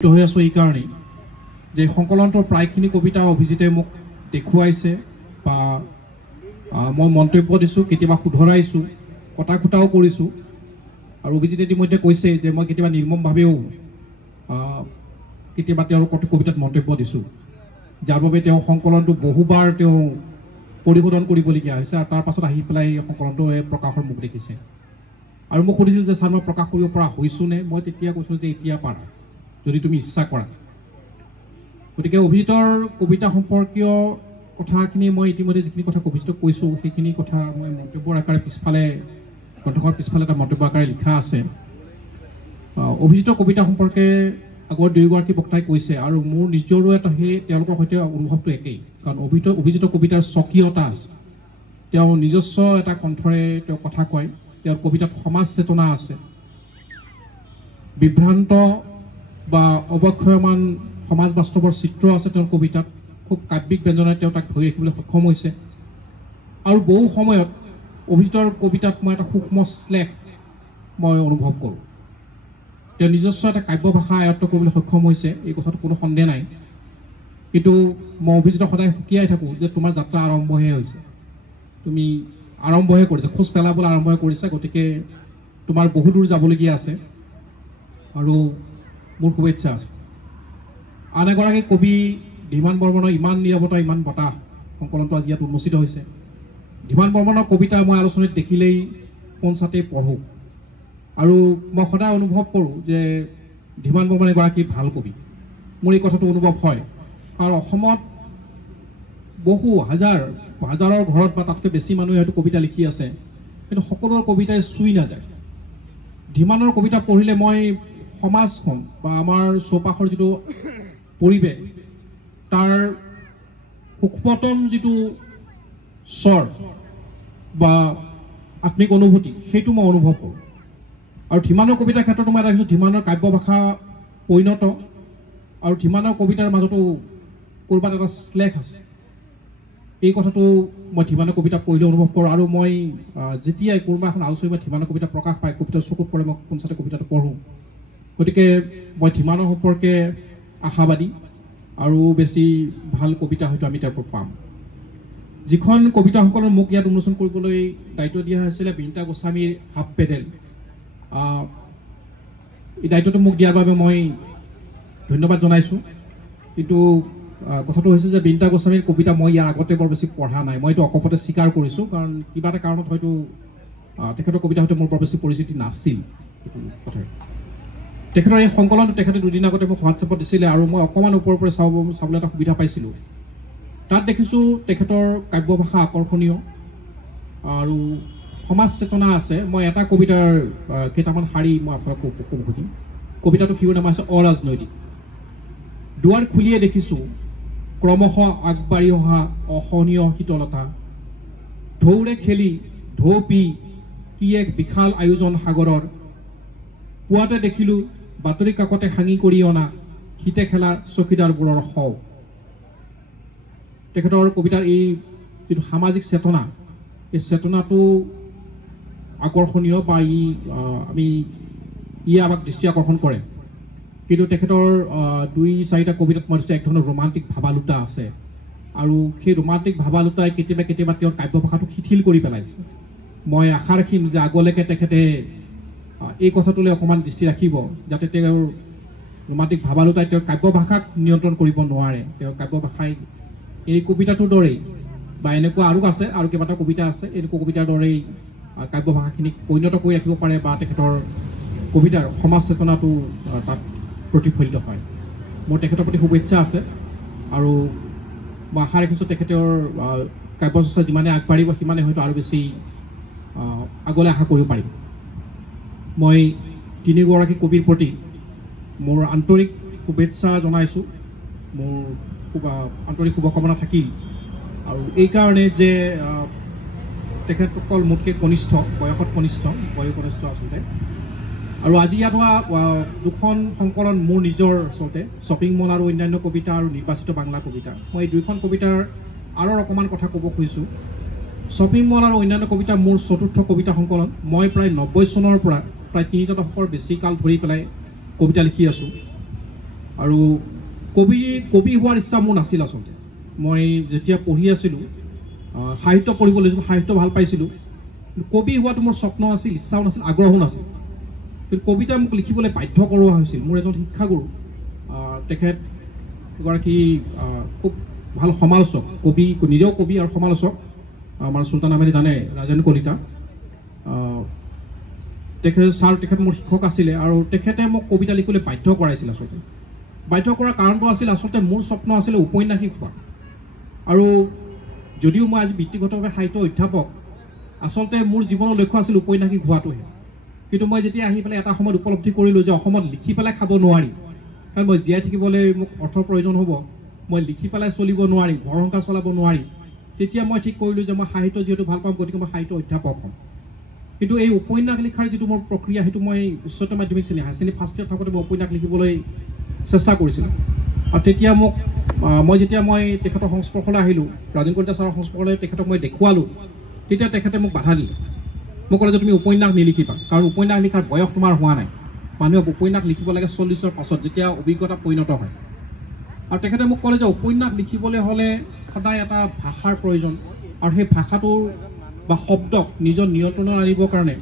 হৈ আছো এই কাৰণেই যে সংকলনটোৰ প্ৰায়খিনি কবিতা অভিজিতে মোক দেখুৱাইছে বা মই মন্তব্য দিছোঁ, কেতিয়াবা শুধৰাইছোঁ, কটাকুটাও কৰিছোঁ। আৰু অভিজিতে ইতিমধ্যে কৈছে যে মই কেতিয়াবা নিৰ্মমভাৱেও কেতিয়াবা তেওঁৰ কবিতাত মন্তব্য দিছোঁ, যাৰ বাবে তেওঁ সংকলনটো বহুবাৰ তেওঁ পৰিশোধন কৰিবলগীয়া হৈছে আৰু তাৰ পাছত আহি পেলাই সংকলনটো প্ৰকাশৰ মুখ দেখিছে। আৰু মোক সুধিছিল যে ছাৰ মই প্ৰকাশ কৰিব পৰা হৈছোঁ নে? মই তেতিয়া কৈছোঁ যে এতিয়া পাৰা, যদি তুমি ইচ্ছা কৰা। গতিকে অভিজিতৰ কবিতা সম্পৰ্কীয় কথাখিনি মই ইতিমধ্যে যিখিনি কথা অভিজিতক কৈছোঁ সেইখিনি কথা মই মন্তব্যৰ আকাৰে পিছফালে গ্ৰন্থখনৰ পিছফালে এটা মন্তব্য আকাৰে লিখা আছে। অভিজিতৰ কবিতা সম্পৰ্কে আগৰ দুয়োগৰাকী বক্তাই কৈছে আৰু মোৰ নিজৰো এটা সেই তেওঁলোকৰ সৈতে অনুভৱটো একেই, কাৰণ অভিজিতৰ কবিতাৰ স্বকীয়তা আছে। তেওঁ নিজস্ব এটা কণ্ঠৰে তেওঁ কথা কয়, তেওঁৰ কবিতাত সমাজ চেতনা আছে, বিভ্ৰান্ত বা অৱক্ষয়মান সমাজ বাস্তৱৰ চিত্ৰ আছে তেওঁৰ কবিতাত। খুব কাব্যিক ব্যঞ্জনেৰে তেওঁ তাক ধৰি ৰাখিবলৈ সক্ষম হৈছে। আৰু বহু সময়ত অভিজিতৰ কবিতাত মই এটা সূক্ষ্ম শ্লেষ মই অনুভৱ কৰোঁ। তেওঁ নিজস্ব এটা কাব্য ভাষা আয়ত্ব কৰিবলৈ সক্ষম হৈছে, এই কথাটো কোনো সন্দেহ নাই। কিন্তু মই অভিজিতক সদায় সুকীয়াই থাকোঁ যে তোমাৰ যাত্ৰা আৰম্ভহে হৈছে, তুমি আৰম্ভহে কৰিছা, খোজ পেলাবলৈ আৰম্ভহে কৰিছা, গতিকে তোমাৰ বহু দূৰ যাবলগীয়া আছে আৰু মোৰ শুভেচ্ছা আছে। আন এগৰাকী কবি ধীমান বৰ্মনৰ ইমান নীৰৱতা ইমান বতাহ সংকলনটো আজি ইয়াত উন্মোচিত হৈছে। ধীমান বৰ্মনৰ কবিতা মই আলোচনীত দেখিলেই পঞ্চাতেই পঢ়োঁ আৰু মই সদায় অনুভৱ কৰোঁ যে ধীমান বৰ্মন এগৰাকী ভাল কবি। মোৰ এই কথাটো অনুভৱ হয়, কাৰণ অসমত বহু হাজাৰৰ ঘৰত বা তাতকৈ বেছি মানুহে হয়তো কবিতা লিখি আছে, কিন্তু সকলোৰে কবিতাই চুই নাযায়। ধীমানৰ কবিতা পঢ়িলে মই সমাজখন বা আমাৰ চৌপাশৰ যিটো পৰিৱেশ তাৰ সূক্ষ্মতম যিটো স্বৰ বা আত্মিক অনুভূতি সেইটো মই অনুভৱ কৰোঁ। আৰু ধীমানৰ কবিতাৰ ক্ষেত্ৰতো মই দেখিছোঁ ধীমানৰ কাব্য ভাষা পৰিণত আৰু ধীমানৰ কবিতাৰ মাজতো ক'ৰবাত এটা শ্লেষ আছে। এই কথাটো মই ধীমানৰ কবিতা পঢ়িলে অনুভৱ কৰোঁ। আৰু মই যেতিয়াই কোনোবা এখন আলোচনী মই ধীমানৰ কবিতা প্ৰকাশ পায়, কবিতাৰ চকুত পৰে, মই পোনচাতে কবিতাটো পঢ়োঁ। গতিকে মই ধীমানৰ সম্পৰ্কে আশাবাদী আৰু বেছি ভাল কবিতা হয়তো আমি তাৰ পৰা পাম। যিখন কবিতা সংকলন মোক ইয়াত উন্মোচন কৰিবলৈ দায়িত্ব দিয়া হৈছিলে বিনীতা গোস্বামীৰ হাফ পেডেল, এই দায়িত্বটো মোক দিয়াৰ বাবে মই ধন্যবাদ জনাইছোঁ। কিন্তু কথাটো হৈছে যে বিনীতা গোস্বামীৰ কবিতা মই ইয়াৰ আগতে বৰ বেছি পঢ়া নাই। মই এইটো অকপতে স্বীকাৰ কৰিছোঁ, কাৰণ কিবা এটা কাৰণত হয়তো তেখেতৰ কবিতা হয়তো মোৰ বৰ বেছি পৰিচিতি নাছিল। সেইটো কথা তেখেতৰ এই সংকলনটো তেখেতে দুদিন আগতে মোক হোৱাটছএপত দিছিলে আৰু মই অকণমান ওপৰৰ পৰা চাবলৈ এটা সুবিধা পাইছিলোঁ। তাত দেখিছোঁ তেখেতৰ কাব্য ভাষা আকৰ্ষণীয় আৰু সমাজ চেতনা আছে। মই এটা কবিতাৰ কেইটামান শাৰী মই আপোনাক ক'ব খুজিম। কবিতাটো শিৰোনাম আছে অৰাজনৈতিক। দুৱাৰ খুলিয়ে দেখিছোঁ ক্ৰমশ আগবাঢ়ি অহা অসহনীয় শীতলতা, ঢৌৰে খেলি ঢৌ পি কি এক বিশাল আয়োজন সাগৰৰ, পুৱাতে দেখিলোঁ বাতৰি কাকতে সাঙি কৰি অনা শীতে খেলা চকীদাৰবোৰৰ শৱ। তেখেতৰ কবিতাৰ এই যিটো সামাজিক চেতনা, এই চেতনাটো আকৰ্ষণীয় বা ইয়ে আমাক দৃষ্টি আকৰ্ষণ কৰে। কিন্তু তেখেতৰ 2-4টা কবিতাত মই এক ধৰণৰ ৰোমান্টিক ভাবালুতা আছে আৰু সেই ৰোমান্টিক ভাবালুতাই কেতিয়াবা তেওঁৰ কাব্য ভাষাটো শিথিল কৰি পেলাইছে। মই আশা ৰাখিম যে আগলৈকে তেখেতে এই কথাটোলৈ অকণমান দৃষ্টি ৰাখিব, যাতে তেওঁৰ ৰোমান্টিক ভাবালুতাই তেওঁৰ কাব্য ভাষাক নিয়ন্ত্ৰণ কৰিব নোৱাৰে। তেওঁৰ কাব্য ভাষাই এই কবিতাটোৰ দৰেই বা এনেকুৱা আৰু আছে, আৰু কেইবাটাও কবিতা আছে, এনেকুৱা কবিতাৰ দৰেই কাব্য ভাষাখিনিক পৰিণত কৰি ৰাখিব পাৰে বা তেখেতৰ কবিতাৰ সমাজ চেতনাটো তাত প্ৰতিফলিত হয়। মোৰ তেখেতৰ প্ৰতি শুভেচ্ছা আছে আৰু মই আশা ৰাখিছোঁ তেখেতৰ কাব্য চৰ্চা যিমানে আগবাঢ়িব সিমানে হয়তো আৰু বেছি আগলৈ আশা কৰিব পাৰিম। মই তিনিগৰাকী কবিৰ প্ৰতি মোৰ আন্তৰিক শুভেচ্ছা জনাইছোঁ, মোৰ আন্তৰিক শুভকামনা থাকিল। আৰু এইকাৰণে যে তেখেতসকল মোতকৈ কনিষ্ঠ, বয়সত কনিষ্ঠ আচলতে। আৰু আজি ইয়াত হোৱা দুখন সংকলন মোৰ নিজৰ আচলতে, শ্বপিং মল আৰু অন্যান্য কবিতা আৰু নিৰ্বাচিত বাংলা কবিতা। মই এই দুইখন কবিতাৰ আৰু অকণমান কথা ক'ব খুজিছোঁ। শ্বপিং মল আৰু অন্যান্য কবিতা মোৰ চতুৰ্থ কবিতা সংকলন। মই প্ৰায় 90 চনৰ পৰা প্ৰায় 3 দশকৰ বেছি কাল ধৰি পেলাই কবিতা লিখি আছোঁ। আৰু কবি হোৱাৰ ইচ্ছা মোৰ নাছিল আচলতে। মই যেতিয়া পঢ়ি আছিলোঁ সাহিত্য পঢ়িব লৈছিলোঁ, সাহিত্য ভাল পাইছিলোঁ, কবি হোৱাটো মোৰ স্বপ্ন আছিল, ইচ্ছাও নাছিল, আগ্ৰহো নাছিল। কিন্তু কবিতা মোক লিখিবলৈ বাধ্য কৰোৱা হৈছিল। মোৰ এজন শিক্ষাগুৰু, তেখেত এগৰাকী খুব ভাল সমালোচক, কবি, নিজেও কবি আৰু সমালোচক, আমাৰ চুলতান আহমেদে জানে, ৰাজেন কলিতা। তেখেত মোৰ শিক্ষক আছিলে আৰু তেখেতে মোক কবিতা লিখিবলৈ বাধ্য কৰাইছিল। আচলতে বাধ্য কৰাৰ কাৰণটো আছিল, আচলতে মোৰ স্বপ্ন আছিলে ঔপন্যাসিক হোৱা। আৰু যদিও মই আজি বৃত্তিগতভাৱে সাহিত্য অধ্যাপক, আচলতে মোৰ জীৱনৰ লক্ষ্য আছিল ঔপন্যাসিক হোৱাটোহে। কিন্তু মই যেতিয়া আহি পেলাই এটা সময়ত উপলব্ধি কৰিলোঁ যে অসমত লিখি পেলাই খাব নোৱাৰি, কাৰণ মই জীয়াই থাকিবলৈ মোক অৰ্থৰ প্ৰয়োজন হ'ব, মই লিখি পেলাই চলিব নোৱাৰিম, ঘৰ সংসাৰ চলাব নোৱাৰিম, তেতিয়া মই ঠিক কৰিলোঁ যে মই সাহিত্য যিহেতু ভাল পাম, গতিকে মই সাহিত্য অধ্যাপক হ'ম। কিন্তু এই উপন্যাস লিখাৰ যিটো মোৰ প্ৰক্ৰিয়া, সেইটো মই উচ্চতৰ মাধ্যমিক শ্ৰেণী, হাই শ্ৰেণী ফাৰ্ষ্ট ইয়েৰত থাকোঁতে মই উপন্যাস লিখিবলৈ চেষ্টা কৰিছিলোঁ। আৰু তেতিয়া মই তেখেতৰ সংস্পৰ্শলৈ আহিলোঁ, ৰাজেন কলিতা ছাৰৰ সংস্পৰ্শলৈ তেখেতক মই দেখুৱালোঁ, তেতিয়া তেখেতে মোক বাধা দিলে। মোক ক'লে যে তুমি উপন্যাস নিলিখিবা, কাৰণ উপন্যাস লিখাৰ বয়স তোমাৰ হোৱা নাই। মানুহে উপন্যাস লিখিব লাগে 40ৰ পাছত, যেতিয়া অভিজ্ঞতা পৰিণত হয়। আৰু তেখেতে মোক ক'লে যে উপন্যাস লিখিবলৈ হ'লে সদায় এটা ভাষাৰ প্ৰয়োজন, আৰু সেই ভাষাটোৰ বা শব্দক নিজৰ নিয়ন্ত্ৰণত আনিবৰ কাৰণে